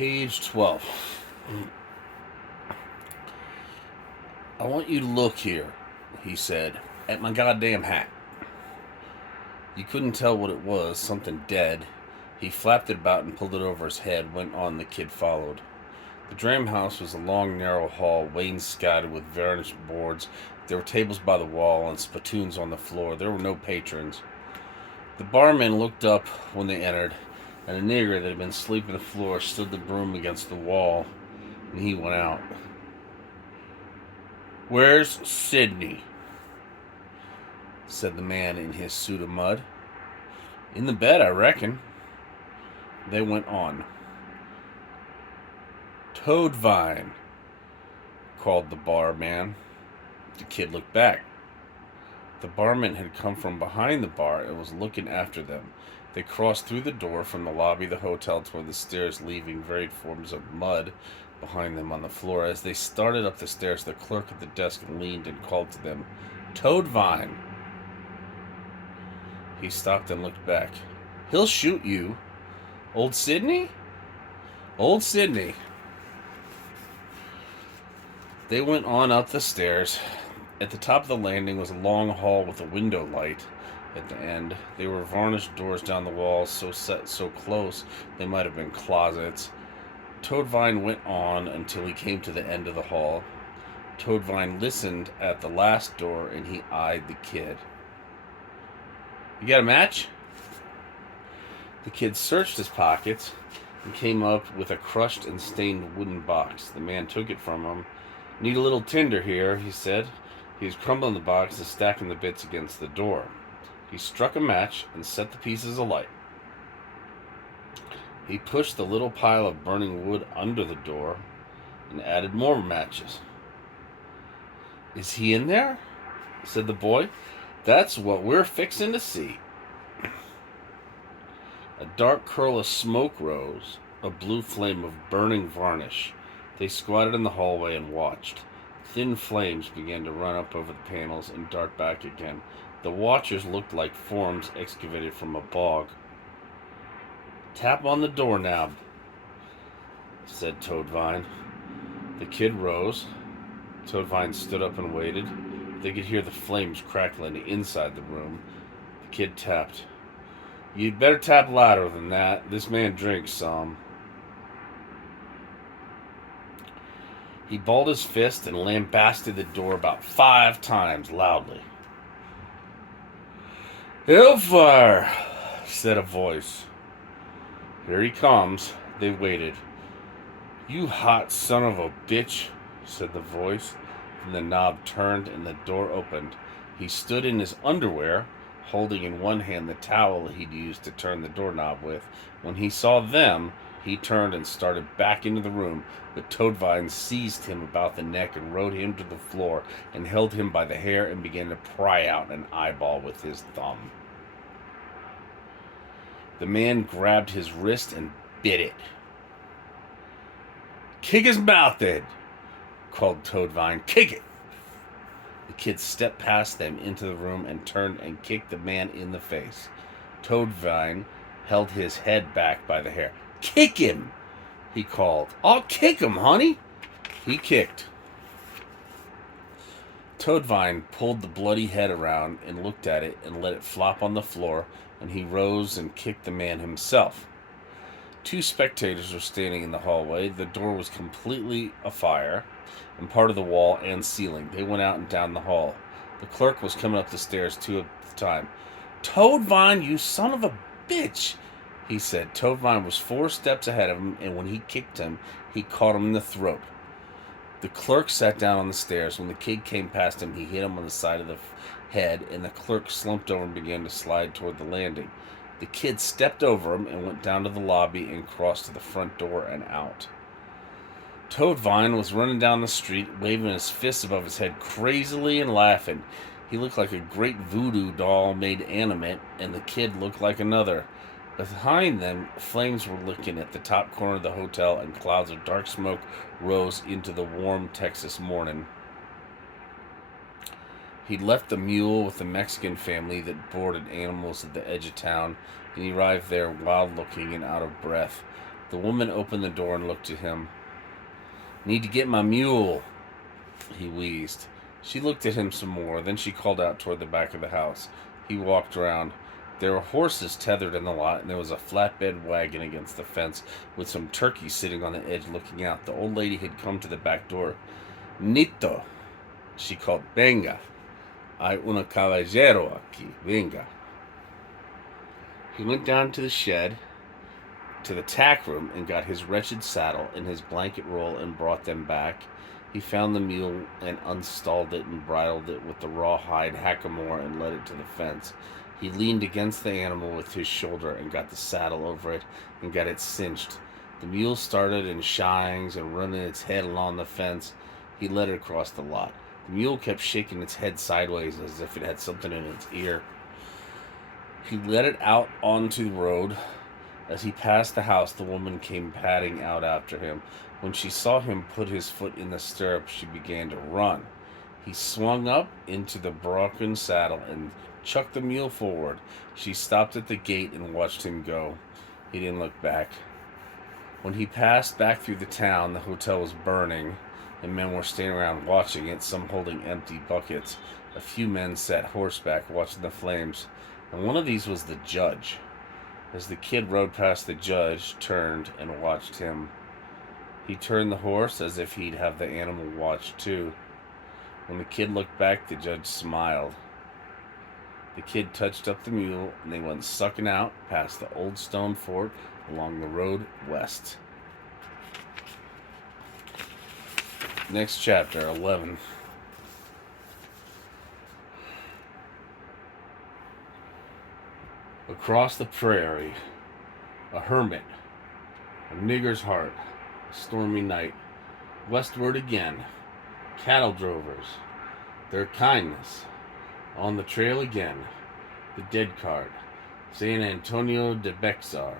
Page 12. I want you to look here, he said, at my goddamn hat. You couldn't tell what it was, something dead. He flapped it about and pulled it over his head, went on, the kid followed. The Dram House was a long, narrow hall, wainscoted with varnished boards. There were tables by the wall and spittoons on the floor. There were no patrons. The barman looked up when they entered, and a nigger that had been sleeping on the floor stood the broom against the wall, and he went out. "Where's Sidney?" said the man in his suit of mud. "In the bed, I reckon." They went on. "Toadvine," called the barman. The kid looked back. The barman had come from behind the bar and was looking after them. They crossed through the door from the lobby of the hotel toward the stairs, leaving varied forms of mud behind them on the floor. As they started up the stairs, the clerk at the desk leaned and called to them, "Toadvine." He stopped and looked back. "He'll shoot you." "Old Sidney?" "Old Sidney." They went on up the stairs. At the top of the landing was a long hall with a window light at the end. There were varnished doors down the walls, so set so close they might have been closets. Toadvine went on until he came to the end of the hall. Toadvine listened at the last door, and he eyed the kid. "You got a match?" The kid searched his pockets and came up with a crushed and stained wooden box. The man took it from him. "Need a little tinder here," he said. He was crumbling the box and stacking the bits against the door. He struck a match and set the pieces alight. He pushed the little pile of burning wood under the door and added more matches. "Is he in there?" said the boy. "That's what we're fixing to see." A dark curl of smoke rose, a blue flame of burning varnish. They squatted in the hallway and watched. Thin flames began to run up over the panels and dart back again. The watchers looked like forms excavated from a bog. "Tap on the doorknob," said Toadvine. The kid rose. Toadvine stood up and waited. They could hear the flames crackling inside the room. The kid tapped. "You'd better tap louder than that. This man drinks some." He balled his fist and lambasted the door about 5 times loudly. "Hellfire," said a voice. "Here he comes." They waited. "You hot son of a bitch," said the voice. And the knob turned and the door opened. He stood in his underwear, holding in one hand the towel he'd used to turn the doorknob with. When he saw them, he turned and started back into the room, but Toadvine seized him about the neck and rode him to the floor and held him by the hair and began to pry out an eyeball with his thumb. The man grabbed his wrist and bit it. "Kick his mouth in," called Toadvine. "Kick it." The kid stepped past them into the room and turned and kicked the man in the face. Toadvine held his head back by the hair. "Kick him," he called. "I'll kick him, honey." He kicked. Toadvine pulled the bloody head around and looked at it and let it flop on the floor, and he rose and kicked the man himself. 2 spectators were standing in the hallway. The door was completely afire, and part of the wall and ceiling. They went out and down the hall. The clerk was coming up the stairs 2 at a time. "Toadvine, you son of a bitch," he said. Toadvine was 4 steps ahead of him, and when he kicked him, he caught him in the throat. The clerk sat down on the stairs. When the kid came past him, he hit him on the side of the head, and the clerk slumped over and began to slide toward the landing. The kid stepped over him and went down to the lobby and crossed to the front door and out. Toadvine was running down the street, waving his fists above his head crazily and laughing. He looked like a great voodoo doll made animate, and the kid looked like another. Behind them, flames were licking at the top corner of the hotel, and clouds of dark smoke rose into the warm Texas morning. He'd left the mule with the Mexican family that boarded animals at the edge of town, and he arrived there wild-looking and out of breath. The woman opened the door and looked at him. "Need to get my mule," he wheezed. She looked at him some more. Then she called out toward the back of the house. He walked around. There were horses tethered in the lot, and there was a flatbed wagon against the fence with some turkeys sitting on the edge looking out. The old lady had come to the back door. "Nito," she called. "Venga. Hay un caballero aquí. Venga." He went down to the shed, to the tack room, and got his wretched saddle and his blanket roll and brought them back. He found the mule and unstalled it and bridled it with the rawhide hackamore and led it to the fence. He leaned against the animal with his shoulder and got the saddle over it and got it cinched. The mule started in shyings and running its head along the fence. He led it across the lot. The mule kept shaking its head sideways as if it had something in its ear. He led it out onto the road. As he passed the house, the woman came padding out after him. When she saw him put his foot in the stirrup, she began to run. He swung up into the broken saddle and chucked the mule forward. She stopped at the gate and watched him go. He didn't look back. When he passed back through the town, the hotel was burning, and men were standing around watching it, some holding empty buckets. A few men sat horseback watching the flames, and one of these was the judge. As the kid rode past, the judge turned and watched him. He turned the horse as if he'd have the animal watched too. When the kid looked back, the judge smiled. The kid touched up the mule, and they went sucking out past the old stone fort along the road west. Next chapter, 11. Across the prairie, a hermit, a nigger's heart, a stormy night. Westward again, cattle drovers, their kindness. On the trail again, the dead cart, San Antonio de Bexar,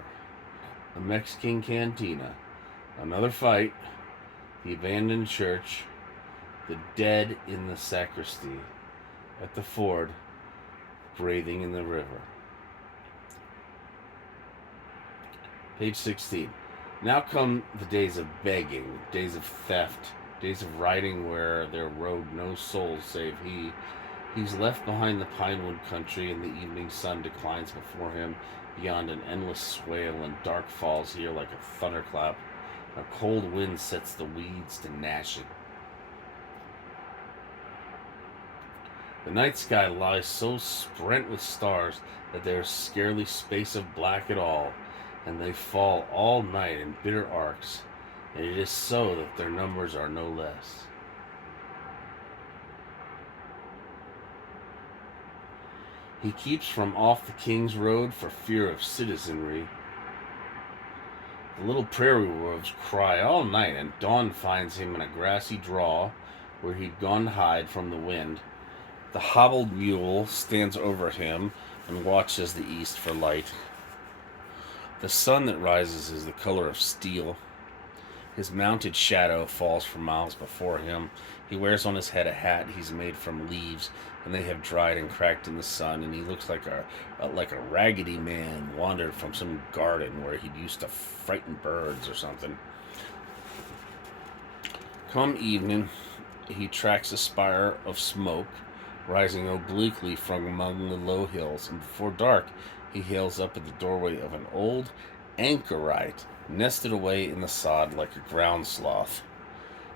a Mexican cantina, another fight, the abandoned church, the dead in the sacristy, at the ford, bathing in the river. Page 16. Now come the days of begging, days of theft, days of riding where there rode no soul save he. He's left behind the pinewood country, and the evening sun declines before him beyond an endless swale, and dark falls here like a thunderclap. A cold wind sets the weeds to gnashing. The night sky lies so sprent with stars that there is scarcely space of black at all, and they fall all night in bitter arcs, and it is so that their numbers are no less. He keeps from off the King's Road for fear of citizenry. The little prairie wolves cry all night, and dawn finds him in a grassy draw where he'd gone to hide from the wind. The hobbled mule stands over him and watches the east for light. The sun that rises is the color of steel. His mounted shadow falls for miles before him. He wears on his head a hat he's made from leaves, and they have dried and cracked in the sun, and he looks like a raggedy man wandered from some garden where he'd used to frighten birds or something. Come evening, he tracks a spire of smoke rising obliquely from among the low hills, and before dark he hails up at the doorway of an old anchorite nested away in the sod like a ground sloth.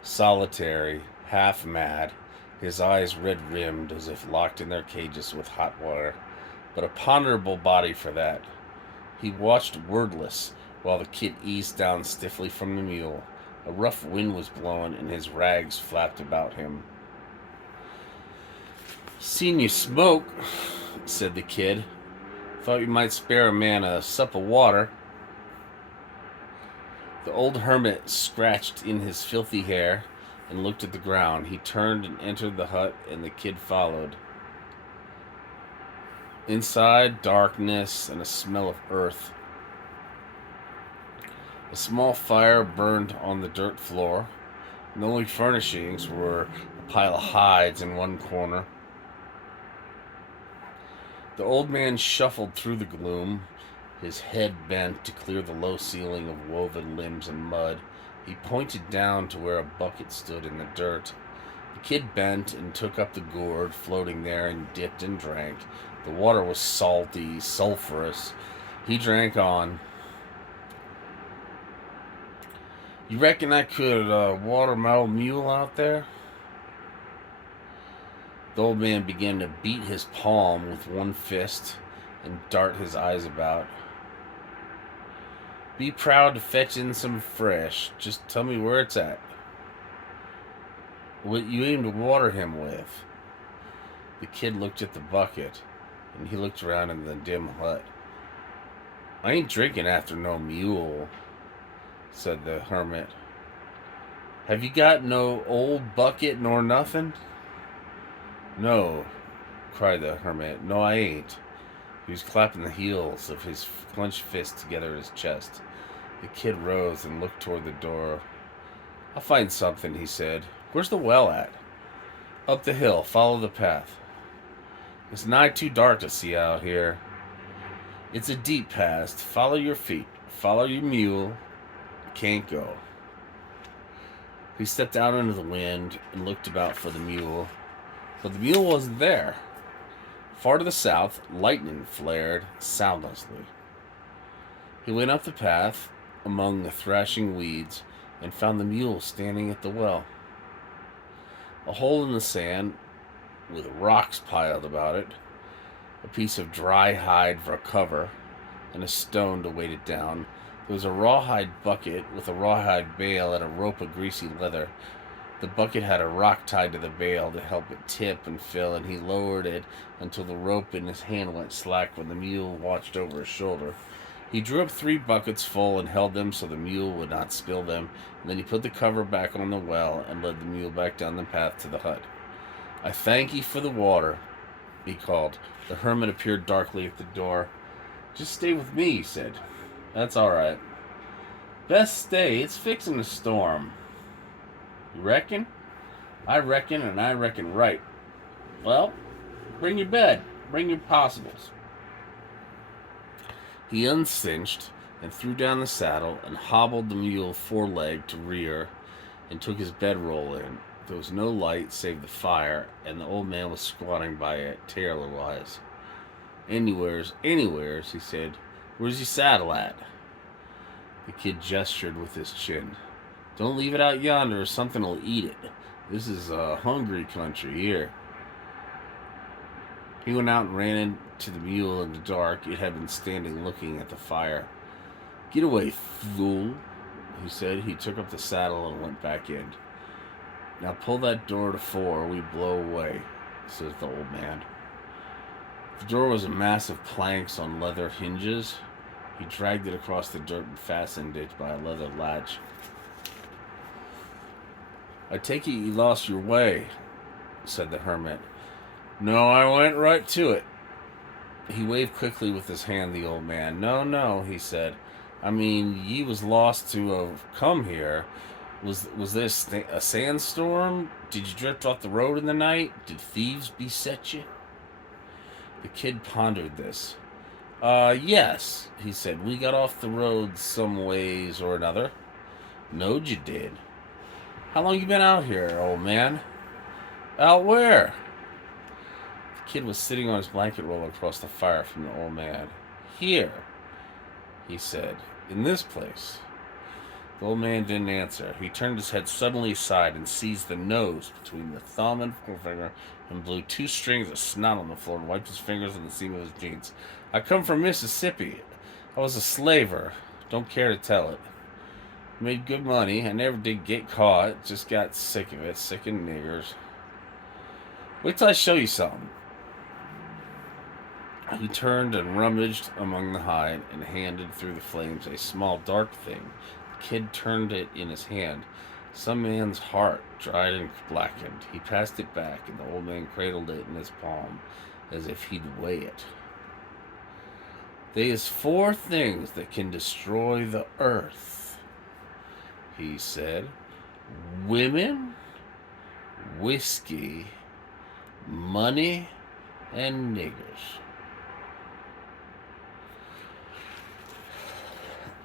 Solitary, half mad, his eyes red-rimmed as if locked in their cages with hot water, but a ponderable body for that. He watched wordless while the kid eased down stiffly from the mule. A rough wind was blowing, and his rags flapped about him. "Seen you smoke," said the kid. "Thought you might spare a man a sup of water." The old hermit scratched in his filthy hair and looked at the ground. He turned and entered the hut, and the kid followed. Inside, darkness and a smell of earth. A small fire burned on the dirt floor, and the only furnishings were a pile of hides in one corner. The old man shuffled through the gloom, his head bent to clear the low ceiling of woven limbs and mud. He pointed down to where a bucket stood in the dirt. The kid bent and took up the gourd floating there and dipped and drank. The water was salty, sulphurous. He drank on. "You reckon I could water my old mule out there?" The old man began to beat his palm with one fist and dart his eyes about. "Be proud to fetch in some fresh. Just tell me where it's at. What you aim to water him with." The kid looked at the bucket, and he looked around in the dim hut. "I ain't drinking after no mule," said the hermit. "Have you got no old bucket nor nothing?" "No," cried the hermit. "No, I ain't." He was clapping the heels of his clenched fist together at his chest. The kid rose and looked toward the door. "I'll find something," he said. "Where's the well at?" "Up the hill. Follow the path." "It's nigh too dark to see out here." "It's a deep path. Follow your feet. Follow your mule. You can't go." He stepped out into the wind and looked about for the mule. But the mule wasn't there. Far to the south, lightning flared soundlessly. He went up the path among the thrashing weeds and found the mule standing at the well. A hole in the sand with rocks piled about it, a piece of dry hide for a cover, and a stone to weight it down. There was a rawhide bucket with a rawhide bale and a rope of greasy leather. The bucket had a rock tied to the bale to help it tip and fill, and he lowered it until the rope in his hand went slack when the mule watched over his shoulder. He drew up 3 buckets full and held them so the mule would not spill them, and then he put the cover back on the well and led the mule back down the path to the hut. "I thank ye for the water," he called. The hermit appeared darkly at the door. "Just stay with me," he said. "That's all right." "Best stay. It's fixing to storm." "You reckon?" "I reckon, and I reckon right." "Well, bring your bed. Bring your possibles." He uncinched and threw down the saddle and hobbled the mule foreleg to rear and took his bedroll in. There was no light save the fire, and the old man was squatting by it, tailor-wise. Anywheres," he said. "Where's your saddle at?" The kid gestured with his chin. "Don't leave it out yonder or something will eat it. This is a hungry country here." He went out and ran into the mule in the dark. It had been standing looking at the fire. "Get away, fool," he said. He took up the saddle and went back in. "Now pull that door to 4, we blow away," says the old man. The door was a mass of planks on leather hinges. He dragged it across the dirt and fastened it by a leather latch. "I take it you lost your way," said the hermit. "No, I went right to it." He waved quickly with his hand, the old man. No, he said. "I mean, ye was lost to have come here. Was this a sandstorm? Did you drift off the road in the night? Did thieves beset you?" The kid pondered this. Yes," he said. "We got off the road some ways or another." "Knowed you did." "How long you been out here, old man?" "Out where?" The kid was sitting on his blanket roll across the fire from the old man. "Here," he said. "In this place." The old man didn't answer. He turned his head suddenly aside and seized the nose between the thumb and forefinger and blew 2 strings of snot on the floor and wiped his fingers on the seam of his jeans. "I come from Mississippi. I was a slaver. Don't care to tell it. Made good money. I never did get caught. Just got sick of it. Sick of niggers. Wait till I show you something." He turned and rummaged among the hide and handed through the flames a small dark thing. The kid turned it in his hand. Some man's heart, dried and blackened. He passed it back, and the old man cradled it in his palm as if he'd weigh it. "They is 4 things that can destroy the earth," he said. "Women, whiskey, money, and niggers."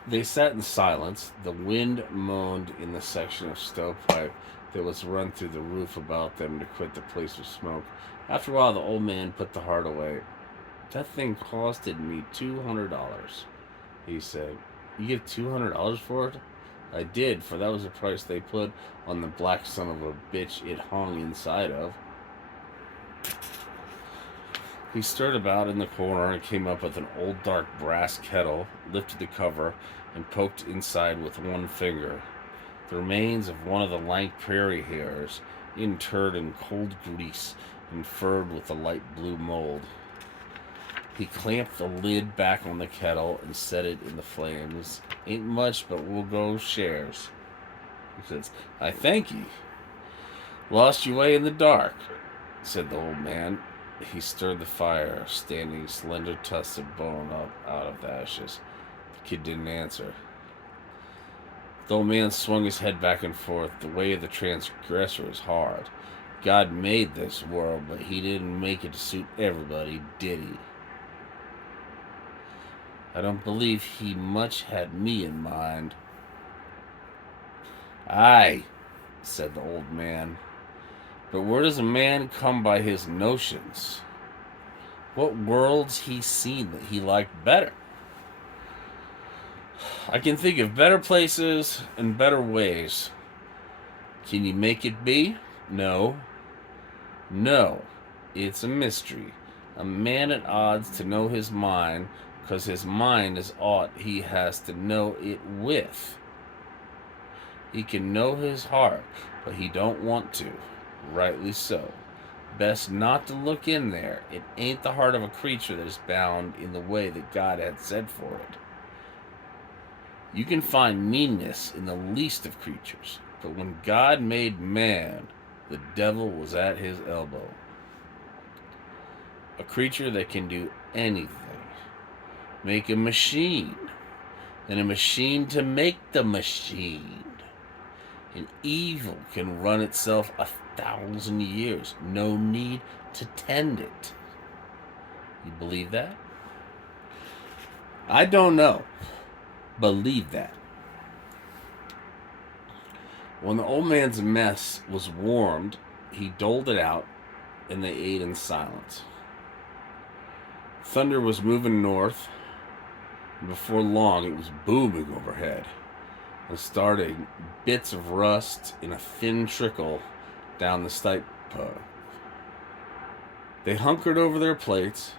They sat in silence. The wind moaned in the section of stovepipe that was run through the roof about them to quit the place of smoke. After a while, the old man put the heart away. That thing costed me $200, he said. You get $200 for it? I did, for that was the price they put on the black son of a bitch it hung inside of. He stirred about in the corner and came up with an old dark brass kettle, lifted the cover, and poked inside with one finger. The remains of one of the lank prairie hares, interred in cold grease and furred with a light blue mold. He clamped the lid back on the kettle and set it in the flames. Ain't much, but we'll go shares. He says, I thank ye. Lost your way in the dark, said the old man. He stirred the fire, standing slender tufts of bone up out of the ashes. The kid didn't answer. The old man swung his head back and forth. The way of the transgressor is hard. God made this world, but he didn't make it to suit everybody, did he? I don't believe he much had me in mind. Aye, said the old man. But where does a man come by his notions? What worlds he seen that he liked better? I can think of better places and better ways. Can you make it be? No. No. It's a mystery. A man at odds to know his mind, 'cause his mind is aught he has to know it with. He can know his heart, but he don't want to. Rightly so. Best not to look in there. It ain't the heart of a creature that is bound in the way that God had said for it. You can find meanness in the least of creatures, but when God made man, the devil was at his elbow. A creature that can do anything. Make a machine, and a machine to make the machine. And evil can run itself 1,000 years. No need to tend it. You believe that? I don't know. Believe that. When the old man's mess was warmed, he doled it out, and they ate in silence. Thunder was moving north, and before long it was booming overhead, and starting bits of rust in a thin trickle down the stipe. They hunkered over their plates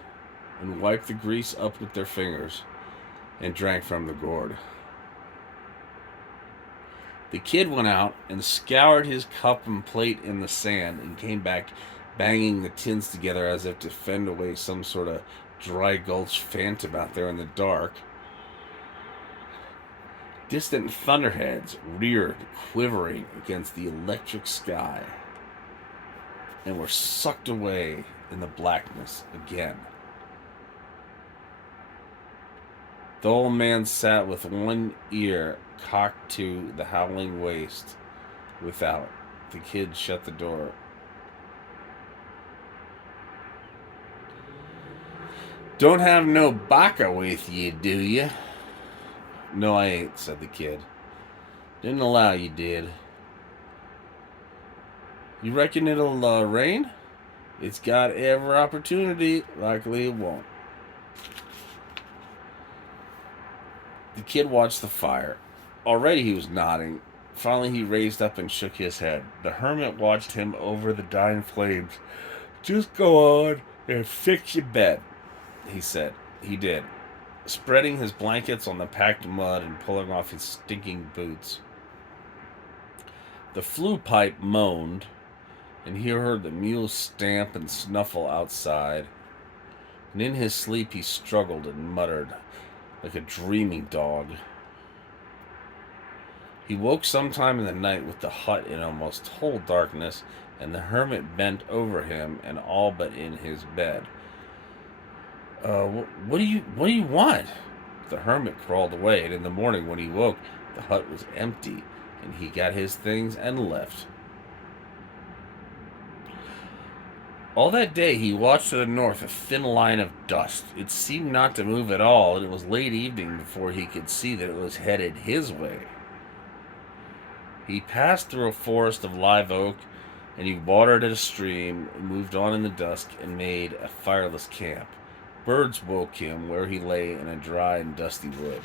and wiped the grease up with their fingers and drank from the gourd. The kid went out and scoured his cup and plate in the sand and came back banging the tins together as if to fend away some sort of dry gulch phantom out there in the dark. Distant thunderheads reared, quivering against the electric sky, and were sucked away in the blackness again. The old man sat with one ear cocked to the howling waste without. The kid shut the door. Don't have no baka with you, do you? No, I ain't, said the kid. Didn't allow you did. You reckon it'll rain? It's got every opportunity. Likely it won't. The kid watched the fire. Already he was nodding. Finally he raised up and shook his head. The hermit watched him over the dying flames. Just go on and fix your bed, he said. He did, spreading his blankets on the packed mud and pulling off his stinking boots. The flue pipe moaned, and he heard the mules stamp and snuffle outside. And in his sleep he struggled and muttered like a dreaming dog. He woke sometime in the night with the hut in almost total darkness, and the hermit bent over him and all but in his bed. What do you want? The hermit crawled away, and in the morning when he woke, the hut was empty, and he got his things and left. All that day he watched to the north a thin line of dust. It seemed not to move at all, and it was late evening before he could see that it was headed his way. He passed through a forest of live oak, and he watered at a stream, moved on in the dusk, and made a fireless camp. Birds woke him where he lay in a dry and dusty wood.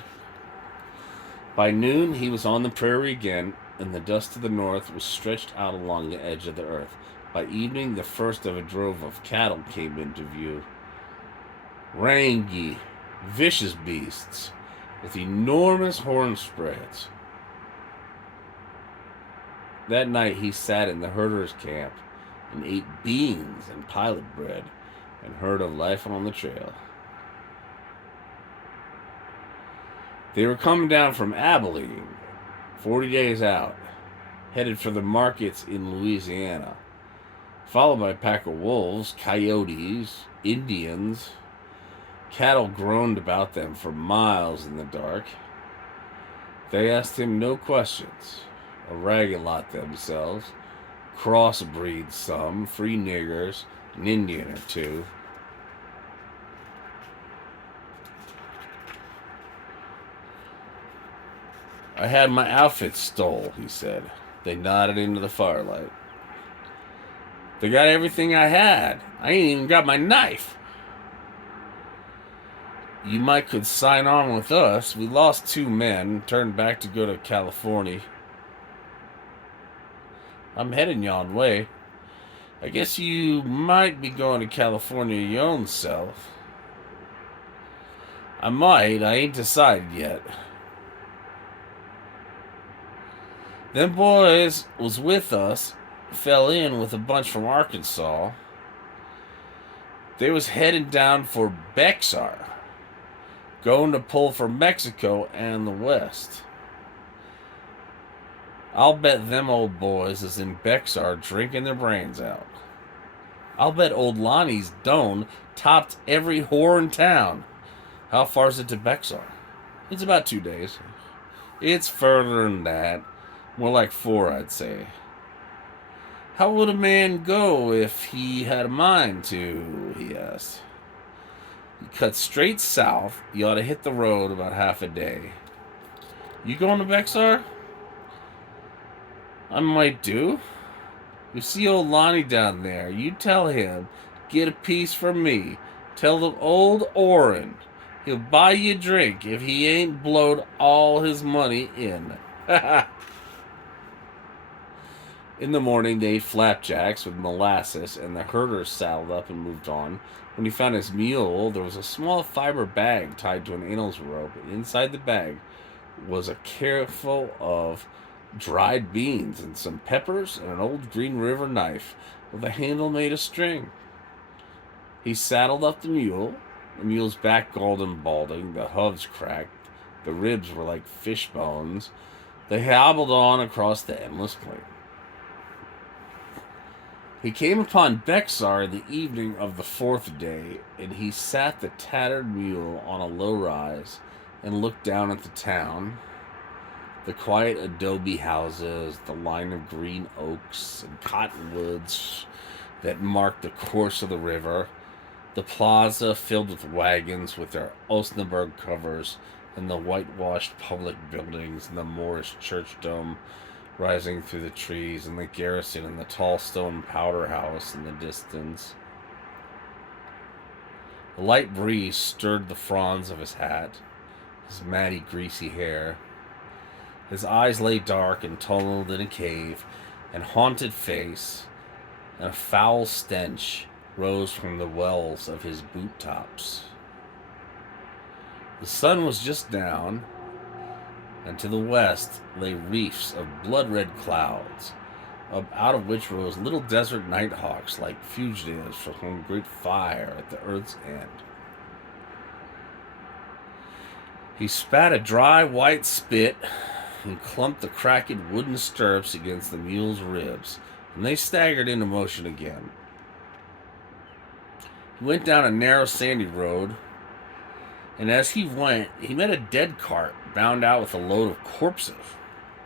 By noon he was on the prairie again, and the dust to the north was stretched out along the edge of the earth. By evening, the first of a drove of cattle came into view. Rangy, vicious beasts with enormous horn spreads. That night he sat in the herder's camp and ate beans and pilot bread and heard of life on the trail. They were coming down from Abilene, 40 days out, headed for the markets in Louisiana, followed by a pack of wolves, coyotes, Indians. Cattle groaned about them for miles in the dark. They asked him no questions. A ragged lot themselves, crossbreed some, free niggers, an Indian or two. I had my outfit stole, he said. They nodded into the firelight. They got everything I had. I ain't even got my knife. You might could sign on with us. We lost 2 men, turned back to go to California. I'm heading yon way. I guess you might be going to California your own self. I might. I ain't decided yet. Them boys was with us, fell in with a bunch from Arkansas. They was heading down for Bexar, going to pull for Mexico and the West. I'll bet them old boys is in Bexar drinking their brains out. I'll bet old Lonnie's Doan topped every whore in town. How far is it to Bexar? It's about 2 days. It's further than that. More like 4, I'd say. How would a man go if he had a mind to? He asked. You cut straight south. You ought to hit the road about half a day. You going to Bexar? I might do. You see old Lonnie down there. You tell him, get a piece from me. Tell the old Oren. He'll buy you a drink if he ain't blowed all his money in. In the morning, they ate flapjacks with molasses, and the herder saddled up and moved on. When he found his mule, there was a small fiber bag tied to an animal's rope, and inside the bag was a careful of dried beans and some peppers and an old Green River knife with a handle made of string. He saddled up the mule. The mule's back galled and balding, the hooves cracked, the ribs were like fish bones. They hobbled on across the endless plain. He came upon Bexar the evening of the 4th day, and he sat the tattered mule on a low rise and looked down at the town, the quiet adobe houses, the line of green oaks and cottonwoods that marked the course of the river, the plaza filled with wagons with their Osnaburg covers, and the whitewashed public buildings, and the Moorish church dome rising through the trees, and the garrison and the tall stone powder house in the distance. A light breeze stirred the fronds of his hat, his matty, greasy hair. His eyes lay dark and tunneled in a cave, and haunted face, and a foul stench rose from the wells of his boot tops. The sun was just down, and to the west lay reefs of blood-red clouds, out of which rose little desert nighthawks like fugitives from some great fire at the earth's end. He spat a dry white spit and clumped the cracked wooden stirrups against the mule's ribs, and they staggered into motion again. He went down a narrow sandy road, and as he went, he met a dead cart bound out with a load of corpses,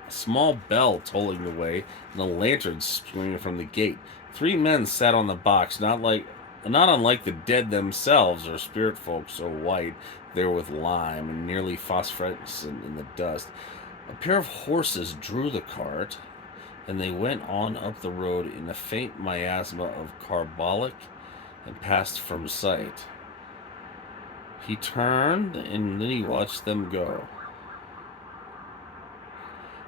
a small bell tolling the way, and a lantern swinging from the gate. 3 men sat on the box, not unlike the dead themselves or spirit folk so white they were with lime and nearly phosphorescent in the dust. A pair of horses drew the cart, and they went on up the road in a faint miasma of carbolic and passed from sight. He turned, and then he watched them go.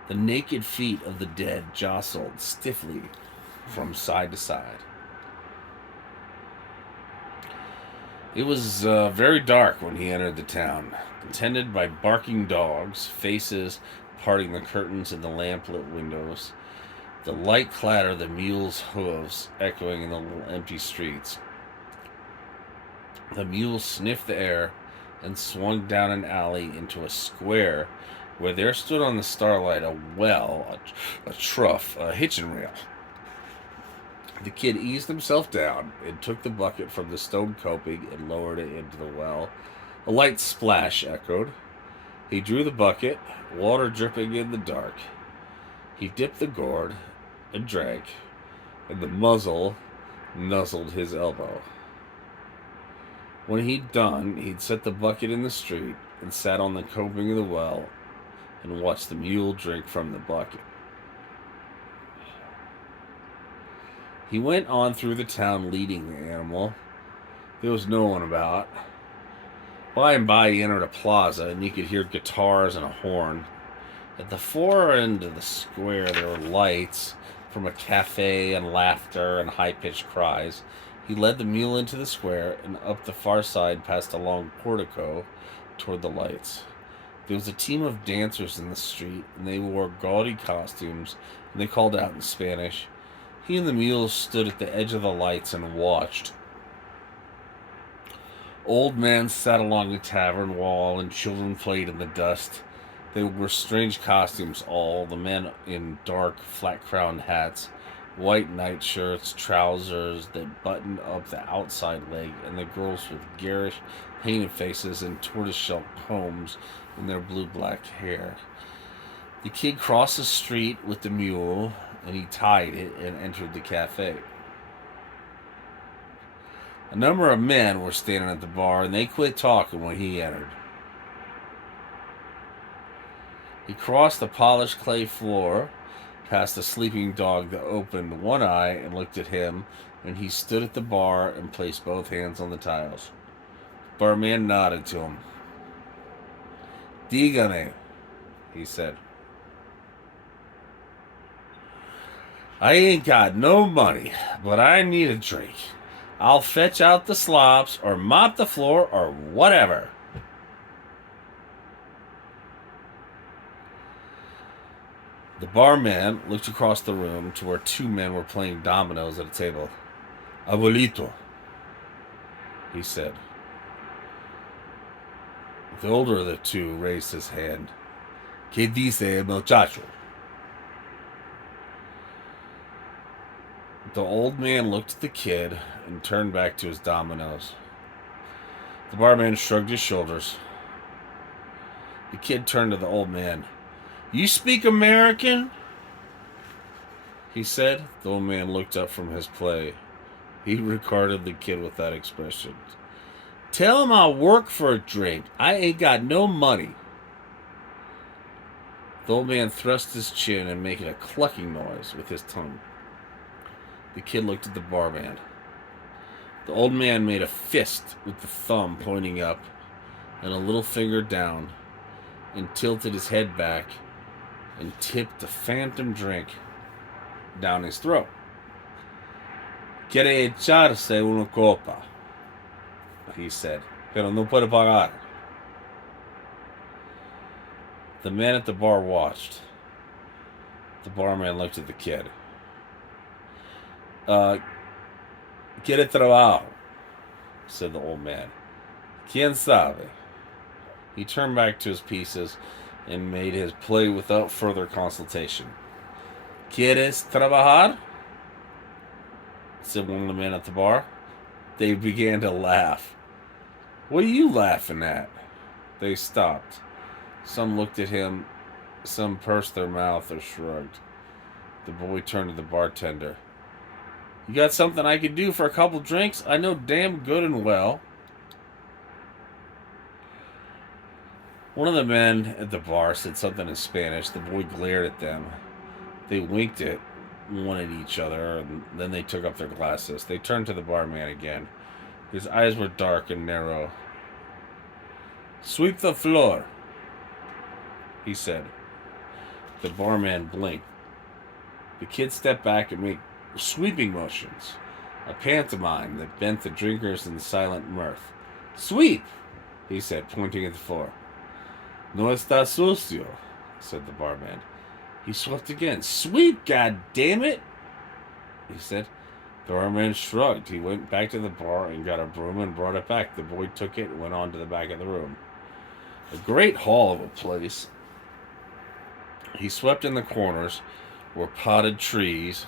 The naked feet of the dead jostled stiffly from side to side. It was very dark when he entered the town, attended by barking dogs, faces parting the curtains in the lamplit windows, the light clatter of the mules' hooves echoing in the empty streets. The mule sniffed the air and swung down an alley into a square where there stood on the starlight a well, a trough, a hitching rail. The kid eased himself down and took the bucket from the stone coping and lowered it into the well. A light splash echoed. He drew the bucket, water dripping in the dark. He dipped the gourd and drank, and the muzzle nuzzled his elbow. When he'd done, he'd set the bucket in the street and sat on the coping of the well and watched the mule drink from the bucket. He went on through the town leading the animal. There was no one about. By and by he entered a plaza, and you could hear guitars and a horn. At the far end of the square there were lights from a cafe and laughter and high-pitched cries. He led the mule into the square and up the far side past a long portico toward the lights. There was a team of dancers in the street, and they wore gaudy costumes, and they called out in Spanish. He and the mule stood at the edge of the lights and watched. Old men sat along the tavern wall, and children played in the dust. They wore strange costumes all, the men in dark, flat-crowned hats, white nightshirts, trousers that buttoned up the outside leg, and the girls with garish, painted faces and tortoiseshell combs in their blue-black hair. The kid crossed the street with the mule, and he tied it and entered the cafe. A number of men were standing at the bar, and they quit talking when he entered. He crossed the polished clay floor, past a sleeping dog that opened one eye and looked at him, and he stood at the bar and placed both hands on the tiles. Barman nodded to him. "Dígame," he said. "I ain't got no money, but I need a drink. I'll fetch out the slops or mop the floor or whatever." The barman looked across the room to where 2 men were playing dominoes at a table. "Abuelito," he said. The older of the 2 raised his hand. "¿Qué dice, muchacho?" The old man looked at the kid and turned back to his dominoes. The barman shrugged his shoulders. The kid turned to the old man. "You speak American?" he said. The old man looked up from his play. He regarded the kid with that expression. "Tell him I'll work for a drink. I ain't got no money." The old man thrust his chin and made a clucking noise with his tongue. The kid looked at the barman. The old man made a fist with the thumb pointing up and a little finger down and tilted his head back and tipped a phantom drink down his throat. "Quiere echarse una copa," he said, "pero no puede pagar." The man at the bar watched. The barman looked at the kid. "Quiere trabajo," said the old man. "Quién sabe?" He turned back to his pieces and made his play without further consultation. "Quieres trabajar?" said one of the men at the bar. They began to laugh. "What are you laughing at?" They stopped. Some looked at him, some pursed their mouth or shrugged. The boy turned to the bartender. You got something I could do for a couple drinks? I know damn good and well. One of the men at the bar said something in Spanish. The boy glared at them. They winked at one at each other, and then they took up their glasses. They turned to the barman again. His eyes were dark and narrow. "Sweep the floor," he said. The barman blinked. The kid stepped back and made sweeping motions, a pantomime that bent the drinkers in silent mirth. "Sweep," he said, pointing at the floor. "No está sucio," said the barman. He swept again. "Sweep, God damn it," he said. The barman shrugged. He went back to the bar and got a broom and brought it back. The boy took it and went on to the back of the room. A great hall of a place. He swept in the corners where potted trees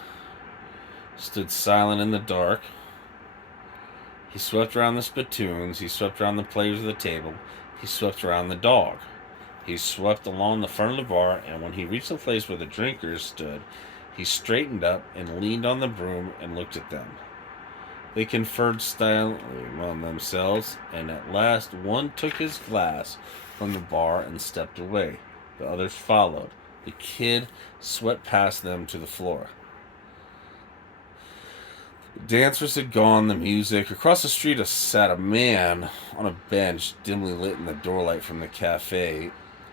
stood silent in the dark. He swept around the spittoons. He swept around the players of the table. He swept around the dog. He swept along the front of the bar, and when he reached the place where the drinkers stood, he straightened up and leaned on the broom and looked at them. They conferred silently among themselves, and at last one took his glass from the bar and stepped away. The others followed. The kid swept past them to the floor. The dancers had gone, the music. Across the street sat a man on a bench, dimly lit in the doorlight from the cafe.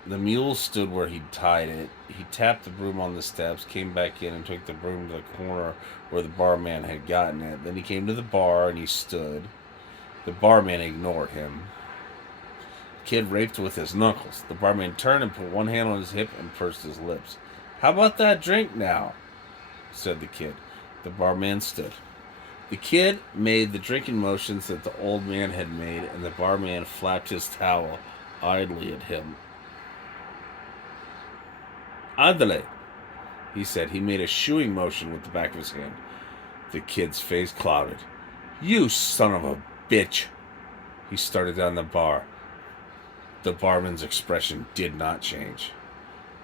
The mule stood where he'd tied it. He tapped the broom on the steps, came back in, and took the broom to the corner where the barman had gotten it. Then he came to the bar, and he stood. The barman ignored him. The kid raped with his knuckles. The barman turned and put one hand on his hip and pursed his lips. "How about that drink now?" said the kid. The barman stood. The kid made the drinking motions that the old man had made, and the barman flapped his towel idly at him. "Adele," he said. He made a shooing motion with the back of his hand. The kid's face clouded. "You son of a bitch!" He started down the bar. The barman's expression did not change.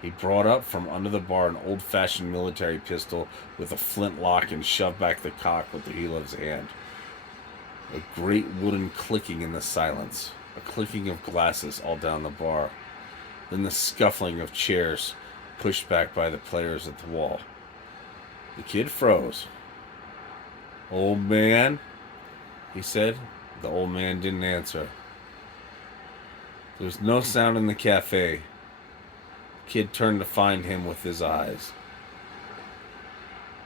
He brought up from under the bar an old-fashioned military pistol with a flintlock and shoved back the cock with the heel of his hand. A great wooden clicking in the silence. A clicking of glasses all down the bar. Then the scuffling of chairs pushed back by the players at the wall. The kid froze. "Old man," he said. The old man didn't answer. There was no sound in the cafe. The kid turned to find him with his eyes.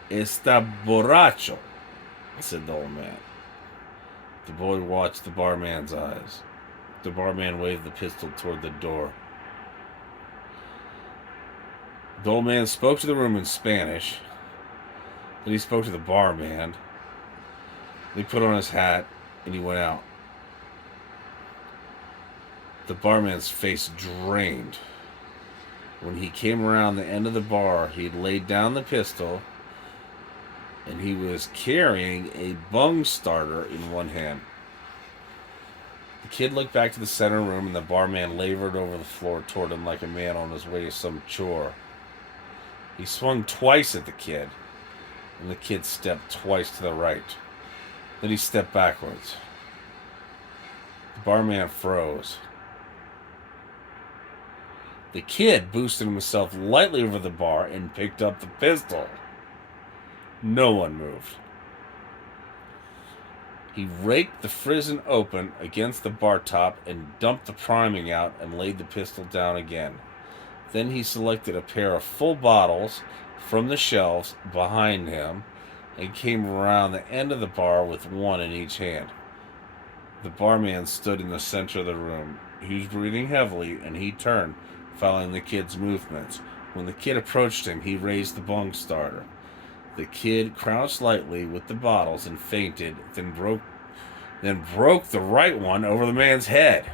"Está borracho," said the old man. The boy watched the barman's eyes. The barman waved the pistol toward the door. The old man spoke to the room in Spanish. Then he spoke to the barman. He put on his hat and he went out. The barman's face drained. When he came around the end of the bar, he had laid down the pistol and he was carrying a bung starter in one hand. The kid looked back to the center room and the barman labored over the floor toward him like a man on his way to some chore. He swung twice at the kid, and the kid stepped twice to the right. Then he stepped backwards. The barman froze. The kid boosted himself lightly over the bar and picked up the pistol. No one moved. He raked the frizzen open against the bar top and dumped the priming out and laid the pistol down again. Then he selected a pair of full bottles from the shelves behind him and came around the end of the bar with one in each hand. The barman stood in the center of the room. He was breathing heavily, and he turned, following the kid's movements. When the kid approached him, he raised the bung starter. The kid crouched lightly with the bottles and fainted, then broke the right one over the man's head.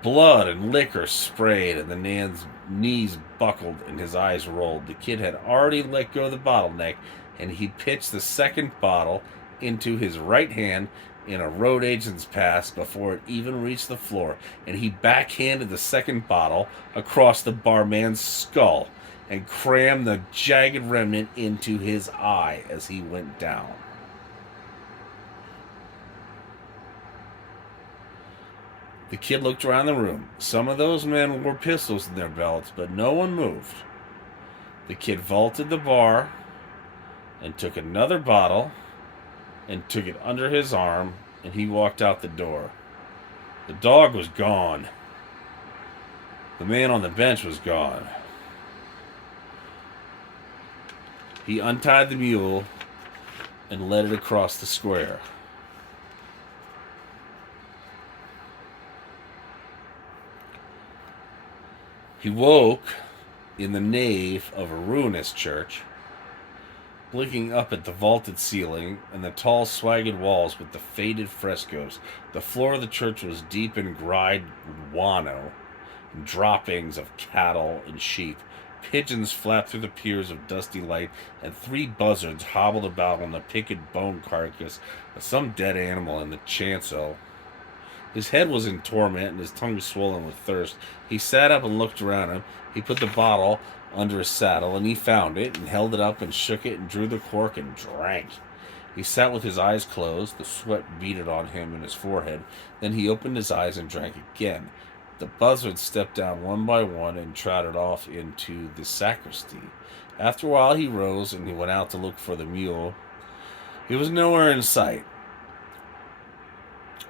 Blood and liquor sprayed, and the man's knees buckled and his eyes rolled. The kid had already let go of the bottleneck, and he pitched the second bottle into his right hand in a road agent's pass before it even reached the floor, and he backhanded the second bottle across the barman's skull. and crammed the jagged remnant into his eye as he went down. The kid looked around the room. Some of those men wore pistols in their belts, but no one moved. The kid vaulted the bar and took another bottle and took it under his arm, and he walked out the door. The dog was gone. The man on the bench was gone. He untied the mule and led it across the square. He woke in the nave of a ruinous church, blinking up at the vaulted ceiling and the tall, swagged walls with the faded frescoes. The floor of the church was deep in dried guano, droppings of cattle and sheep. Pigeons flapped through the piers of dusty light, and 3 buzzards hobbled about on the picked bone carcass of some dead animal in the chancel. His head was in torment, and his tongue swollen with thirst. He sat up and looked around him. He put the bottle under his saddle, and he found it, and held it up and shook it, and drew the cork and drank. He sat with his eyes closed. The sweat beaded on him and his forehead. Then he opened his eyes and drank again. The buzzards stepped down one by one and trotted off into the sacristy. After a while he rose, and he went out to look for the mule. He was nowhere in sight.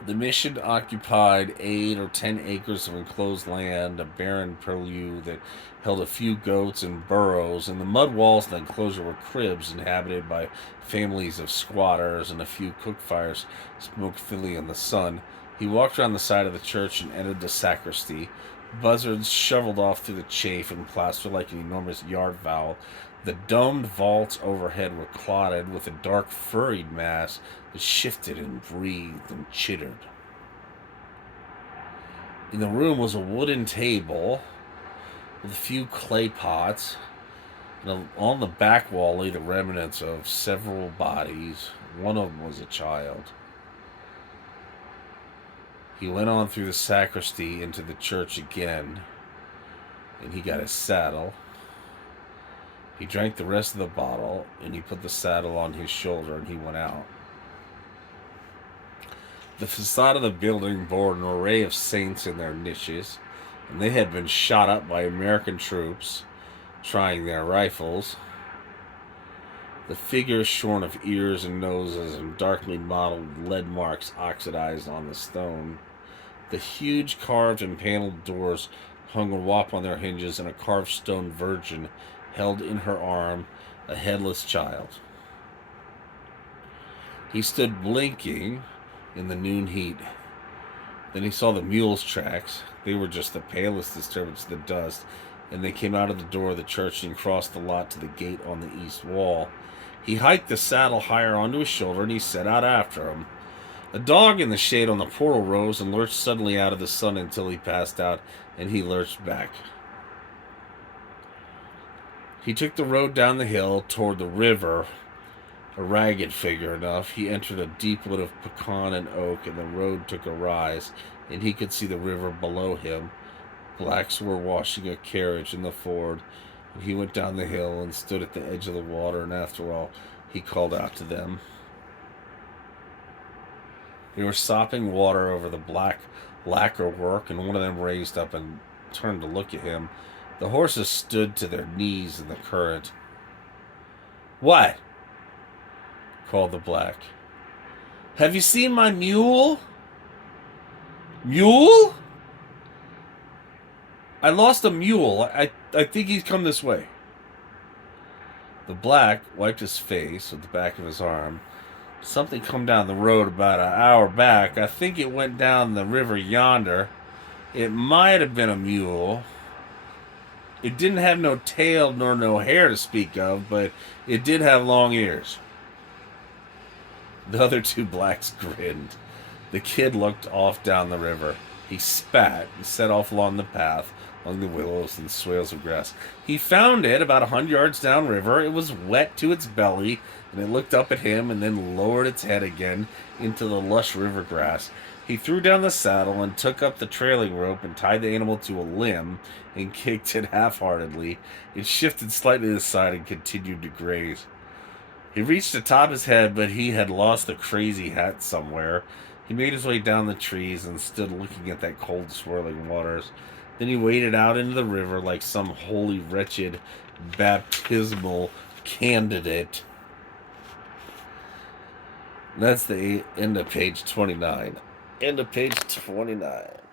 The mission occupied 8 or 10 acres of enclosed land, a barren purlieu that held a few goats and burros, and the mud walls of the enclosure were cribs inhabited by families of squatters, and a few cook fires smoked thinly in the sun. He walked around the side of the church and entered the sacristy. Buzzards shoveled off through the chaff and plaster like an enormous yard fowl. The domed vaults overhead were clotted with a dark, furried mass that shifted and breathed and chittered. In the room was a wooden table with a few clay pots, and on the back wall lay the remnants of several bodies. One of them was a child. He went on through the sacristy into the church again, and he got his saddle. He drank the rest of the bottle, and he put the saddle on his shoulder, and he went out. The facade of the building bore an array of saints in their niches, and they had been shot up by American troops trying their rifles. The figures shorn of ears and noses and darkly mottled lead marks oxidized on the stone. The huge carved and paneled doors hung a wap on their hinges, and a carved stone virgin held in her arm a headless child. He stood blinking in the noon heat. Then he saw the mule's tracks. They were just the palest disturbance of the dust, and they came out of the door of the church and crossed the lot to the gate on the east wall. He hiked the saddle higher onto his shoulder, and he set out after him. A dog in the shade on the portal rose and lurched suddenly out of the sun until he passed out, and he lurched back. He took the road down the hill toward the river, a ragged figure enough. He entered a deep wood of pecan and oak, and the road took a rise, and he could see the river below him. Blacks were washing a carriage in the ford, and he went down the hill and stood at the edge of the water, and after a while he called out to them. They were sopping water over the black lacquer work, and one of them raised up and turned to look at him. The horses stood to their knees in the current. "What?" called the black. "Have you seen my mule?" "Mule? I lost a mule. I think he's come this way." The black wiped his face with the back of his arm. "Something come down the road about an hour back. I think it went down the river yonder. It might have been a mule. It didn't have no tail nor no hair to speak of, but it did have long ears." The other 2 blacks grinned. The kid looked off down the river. He spat and set off along the path, among the willows and swales of grass. He found it about 100 yards downriver. It was wet to its belly, and it looked up at him and then lowered its head again into the lush river grass. He threw down the saddle and took up the trailing rope and tied the animal to a limb and kicked it half-heartedly. It shifted slightly to the side and continued to graze. He reached atop his head, but he had lost the crazy hat somewhere. He made his way down the trees and stood looking at that cold, swirling waters. Then he waded out into the river like some holy, wretched, baptismal candidate. That's the end of page 29. End of page 29.